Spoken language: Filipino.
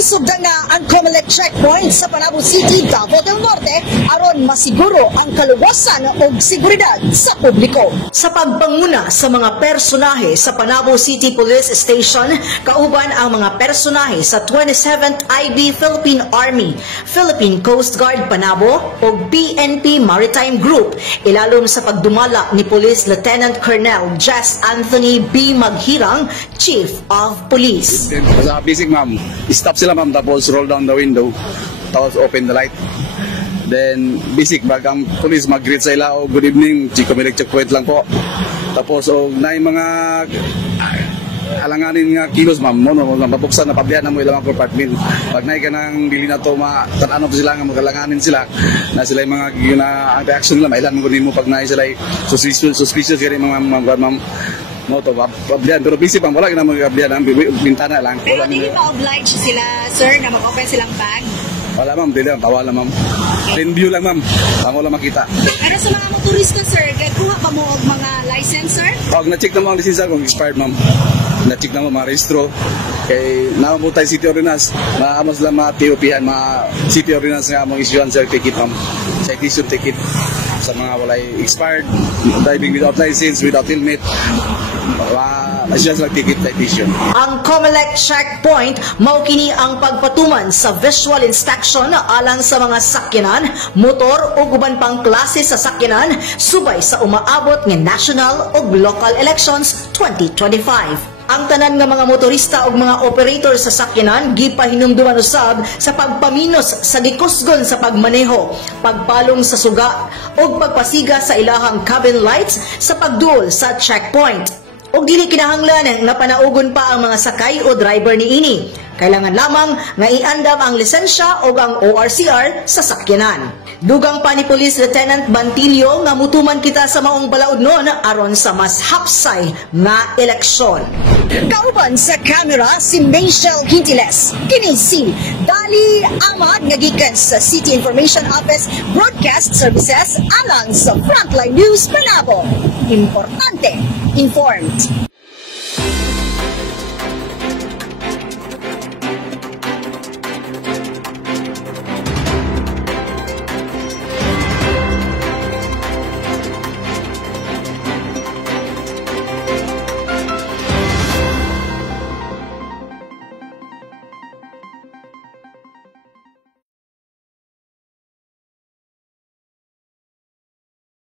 Gisugdan na ang COMELEC checkpoint sa Panabo City, Davao del Norte aron masiguro ang kaluwasan o seguridad sa publiko. Sa pagpanguna sa mga personahe sa Panabo City Police Station, kauban ang mga personahe sa 27th IB Philippine Army, Philippine Coast Guard Panabo o PNP Maritime Group, ilalom sa pagdumala ni Police Lieutenant Colonel Jess Anthony B. Maghirang, Chief of Police. Sa basic ma'am, stop sila ma'am, tapos roll down the window, tapos open the light. Then basic bag ang police mag-greet sa ila o good evening, COMELEC checkpoint lang po. Tapos o na yung mga alanganin nga kilos ma'am, mabuksan na pablihan na mo ilang compartment. Pag naika ng bili na to, tanano po sila nga magalanganin sila na sila yung mga ang reaction nila, mailan mo kunin mo pag naik sila suspicious kaya mga ma'am mo to pablihan. Pero busy pang wala na magablihan ang bintana lang. Pero hindi pa oblige sila sir na mag-open silang bag? Wala ma'am, hindi lang, bawal na ma'am. Plain view lang ma'am, tamo lang makita. Pero sa mga motorista sir, kuha pa mo og mga license sir? Pag na-check na mo ang lisensya kung expired ma'am, na-check na mo mga registro, kay namamutay City Ordinance, maamos lang mga TOP-han, mga City Ordinance nga mong issuean sa ticket ma'am, citation ticket sa mga walay expired, driving without license, without helmet, asya sa ticket citation. Ang COMELEC checkpoint mao kini ang pagpatuman sa visual inspection alang sa mga sakyanan, motor o guban pang klase sa sakyanan subay sa umaabot nga national ug local elections 2025. Ang tanan nga mga motorista ug mga operator sa sakyanan gipahinumduman usab sa pagpaminos sa gikusgon sa pagmaneho, pagpalong sa suga ug pagpasiga sa ilahang cabin lights sa pagduol sa checkpoint. Og dili kinahanglan nga panaugon pa ang mga sakay o driver niini. Kailangan lamang nga iandam ang lisensya o ang ORCR sa sakyanan. Dugang pa ni Police Lieutenant Bantilio nga mutuman kita sa maong balaod aron sa mas hapsay nga eleksyon. Kauban sa kamera si Michelle Hintiles. Kini si Dali Ahmad nga gikan sa City Information Office Broadcast Services alang sa Frontline News Panabo. Importante, informed.